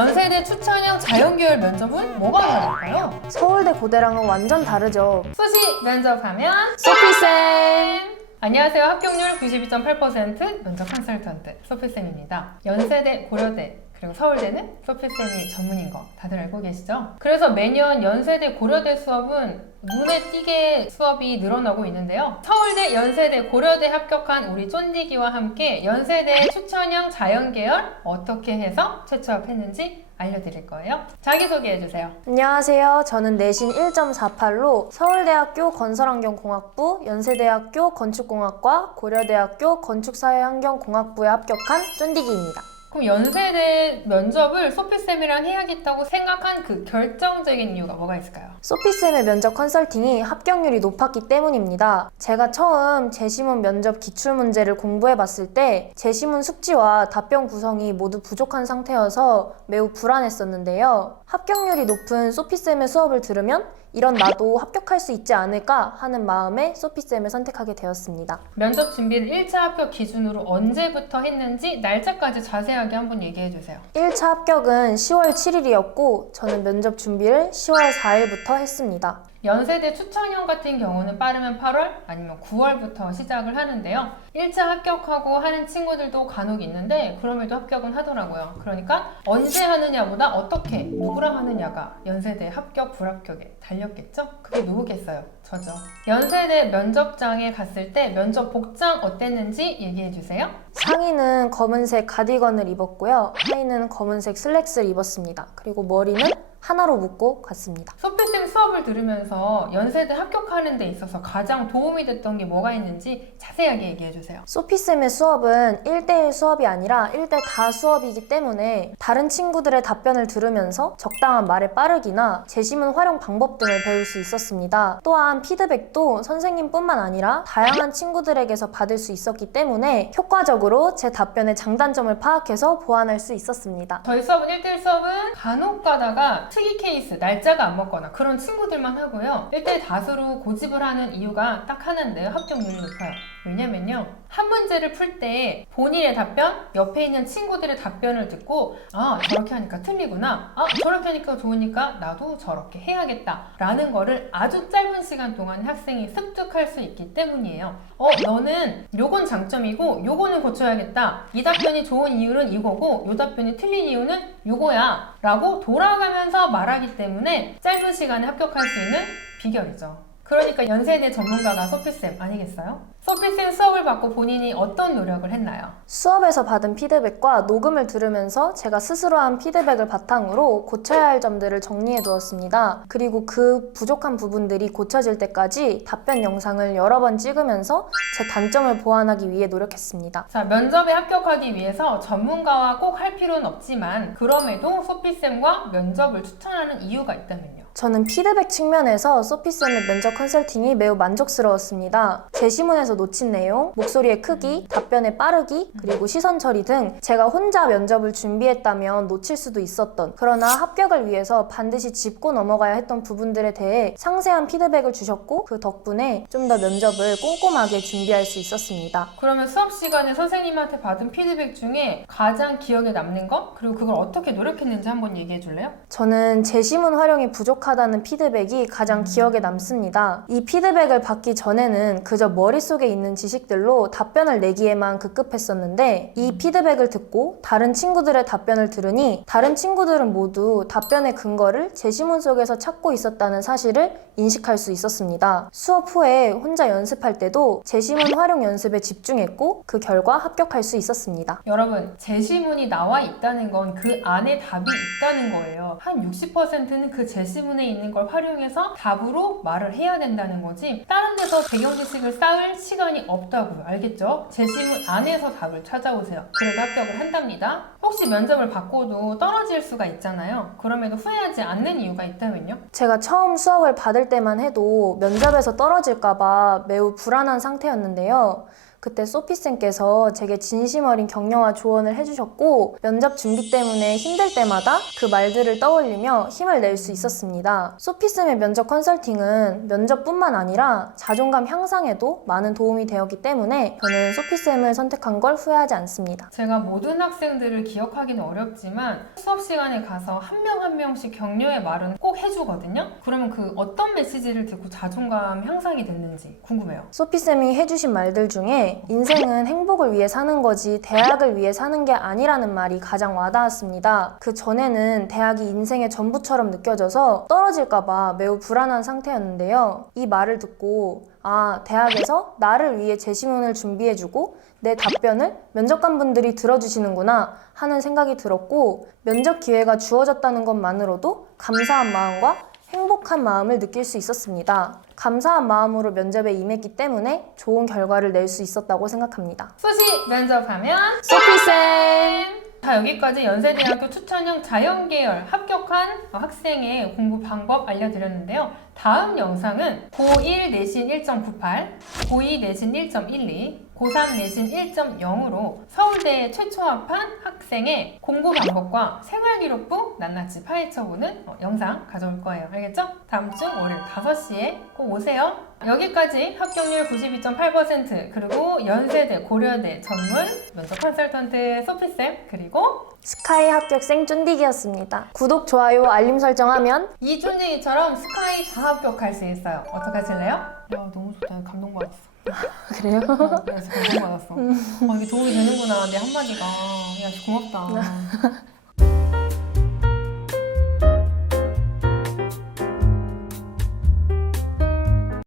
연세대 추천형 자연계열 면접은 뭐가 다를까요? 서울대 고대랑은 완전 다르죠. 수시 면접하면 소피쌤! 안녕하세요. 합격률 92.8% 면접 컨설턴트 소피쌤입니다. 연세대, 고려대, 그리고 서울대는 소피쌤이 전문인 거 다들 알고 계시죠? 그래서 매년 연세대, 고려대 수업은 눈에 띄게 수업이 늘어나고 있는데요. 서울대, 연세대, 고려대 합격한 우리 쫀디기와 함께 연세대 추천형 자연계열 어떻게 해서 채취업했는지 알려드릴 거예요. 자기소개해주세요. 안녕하세요. 저는 내신 1.48로 서울대학교 건설환경공학부, 연세대학교 건축공학과, 고려대학교 건축사회환경공학부에 합격한 쫀디기입니다. 그럼 연세대 면접을 소피쌤이랑 해야겠다고 생각한 그 결정적인 이유가 뭐가 있을까요? 소피쌤의 면접 컨설팅이 합격률이 높았기 때문입니다. 제가 처음 재시문 면접 기출문제를 공부해봤을 때 재시문 숙지와 답변 구성이 모두 부족한 상태여서 매우 불안했었는데요. 합격률이 높은 소피쌤의 수업을 들으면 이런 나도 합격할 수 있지 않을까 하는 마음에 소피쌤을 선택하게 되었습니다. 면접 준비를 1차 합격 기준으로 언제부터 했는지 날짜까지 자세하게 한번 얘기해주세요. 1차 합격은 10월 7일이었고 저는 면접 준비를 10월 4일부터 했습니다. 연세대 추천형 같은 경우는 빠르면 8월 아니면 9월부터 시작을 하는데요. 1차 합격하고 하는 친구들도 간혹 있는데 그럼에도 합격은 하더라고요. 그러니까 언제 하느냐보다 어떻게, 누구랑 하느냐가 연세대 합격, 불합격에 달렸겠죠? 그게 누구겠어요? 저죠. 연세대 면접장에 갔을 때 면접 복장 어땠는지 얘기해주세요. 상의는 검은색 가디건을 입었고요. 하의는 검은색 슬랙스를 입었습니다. 그리고 머리는 하나로 묶고 갔습니다. 소피쌤 수업을 들으면서 연세대 합격하는 데 있어서 가장 도움이 됐던 게 뭐가 있는지 자세하게 얘기해주세요. 소피쌤의 수업은 1대1 수업이 아니라 1대 다 수업이기 때문에 다른 친구들의 답변을 들으면서 적당한 말의 빠르기나 재시문 활용 방법 등을 배울 수 있었습니다. 또한 피드백도 선생님뿐만 아니라 다양한 친구들에게서 받을 수 있었기 때문에 효과적으로 제 답변의 장단점을 파악해서 보완할 수 있었습니다. 저희 수업은 1대1 수업은 간혹 가다가 특이 케이스, 날짜가 안 맞거나 그런 친구들만 하고요. 1대1 다수로 고집을 하는 이유가 딱 하나인데요. 합격률이 높아요. 왜냐면요. 한 문제를 풀 때 본인의 답변, 옆에 있는 친구들의 답변을 듣고 아, 저렇게 하니까 틀리구나. 아, 저렇게 하니까 좋으니까 나도 저렇게 해야겠다. 라는 거를 아주 짧은 시간 동안 학생이 습득할 수 있기 때문이에요. 너는 요건 장점이고 요거는 고쳐야겠다. 이 답변이 좋은 이유는 이거고 요 답변이 틀린 이유는 요거야. 라고 돌아가면서 말하기 때문에 짧은 시간에 합격할 수 있는 비결이죠. 그러니까 연세대 전문가가 소피쌤 아니겠어요? 소피쌤 수업을 받고 본인이 어떤 노력을 했나요? 수업에서 받은 피드백과 녹음을 들으면서 제가 스스로 한 피드백을 바탕으로 고쳐야 할 점들을 정리해 두었습니다. 그리고 그 부족한 부분들이 고쳐질 때까지 답변 영상을 여러 번 찍으면서 제 단점을 보완하기 위해 노력했습니다. 자, 면접에 합격하기 위해서 전문가와 꼭 할 필요는 없지만 그럼에도 소피쌤과 면접을 추천하는 이유가 있다면요? 저는 피드백 측면에서 소피쌤의 면접 컨설팅이 매우 만족스러웠습니다. 제시문에서 놓친 내용, 목소리의 크기, 답변의 빠르기, 그리고 시선 처리 등 제가 혼자 면접을 준비했다면 놓칠 수도 있었던, 그러나 합격을 위해서 반드시 짚고 넘어가야 했던 부분들에 대해 상세한 피드백을 주셨고 그 덕분에 좀 더 면접을 꼼꼼하게 준비할 수 있었습니다. 그러면 수업 시간에 선생님한테 받은 피드백 중에 가장 기억에 남는 것? 그리고 그걸 어떻게 노력했는지 한번 얘기해 줄래요? 저는 제시문 활용이 부족하다는 피드백이 가장 기억에 남습니다. 이 피드백을 받기 전에는 그저 머릿속에 있는 지식들로 답변을 내기에만 급급했었는데 이 피드백을 듣고 다른 친구들의 답변을 들으니 다른 친구들은 모두 답변의 근거를 제시문 속에서 찾고 있었다는 사실을 인식할 수 있었습니다. 수업 후에 혼자 연습할 때도 제시문 활용 연습에 집중했고 그 결과 합격할 수 있었습니다. 여러분, 제시문이 나와 있다는 건 그 안에 답이 있다는 거예요. 한 60%는 그 제시문에 있는 걸 활용해서 답으로 말을 해야 된다는 거지 다른 데서 배경 지식을 쌓을 시간이 없다고요. 알겠죠? 제시문 안에서 답을 찾아오세요. 그래도 합격을 한답니다. 혹시 면접을 받고도 떨어질 수가 있잖아요. 그럼에도 후회하지 않는 이유가 있다면요? 제가 처음 수업을 받을 때만 해도 면접에서 떨어질까봐 매우 불안한 상태였는데요. 그때 소피쌤께서 제게 진심 어린 격려와 조언을 해주셨고 면접 준비 때문에 힘들 때마다 그 말들을 떠올리며 힘을 낼 수 있었습니다. 소피쌤의 면접 컨설팅은 면접뿐만 아니라 자존감 향상에도 많은 도움이 되었기 때문에 저는 소피쌤을 선택한 걸 후회하지 않습니다. 제가 모든 학생들을 기억하기는 어렵지만 수업 시간에 가서 한 명 한 명씩 격려의 말은 꼭 해주거든요. 그러면 그 어떤 메시지를 듣고 자존감 향상이 됐는지 궁금해요. 소피쌤이 해주신 말들 중에 인생은 행복을 위해 사는 거지 대학을 위해 사는 게 아니라는 말이 가장 와닿았습니다. 그 전에는 대학이 인생의 전부처럼 느껴져서 떨어질까봐 매우 불안한 상태였는데요. 이 말을 듣고 대학에서 나를 위해 제시문을 준비해주고 내 답변을 면접관분들이 들어주시는구나 하는 생각이 들었고 면접 기회가 주어졌다는 것만으로도 감사한 마음과 행복한 마음을 느낄 수 있었습니다. 감사한 마음으로 면접에 임했기 때문에 좋은 결과를 낼 수 있었다고 생각합니다. 수시 면접하면 소피쌤! 자, 여기까지 연세대학교 추천형 자연계열 합격한 학생의 공부 방법 알려드렸는데요. 다음 영상은 고1 내신 1.98, 고2 내신 1.12, 고3 내신 1.0으로 서울대에 최초 합한 학생의 공부 방법과 생활기록부 낱낱이 파헤쳐보는 영상 가져올 거예요. 알겠죠? 다음 주 월요일 5시에 꼭 오세요. 여기까지 합격률 92.8% 그리고 연세대, 고려대 전문 면접 컨설턴트 소피쌤 그리고 스카이 합격생 쫀디기였습니다. 구독, 좋아요, 알림 설정하면 이 쫀디기처럼 스카이 다 합격할 수 있어요. 어떻게 하실래요? 야, 너무 좋다. 감동받았어. 그래요? 그래서 감동받았어. 이게 도움이 되는구나. 내 한마디가. 야, 고맙다.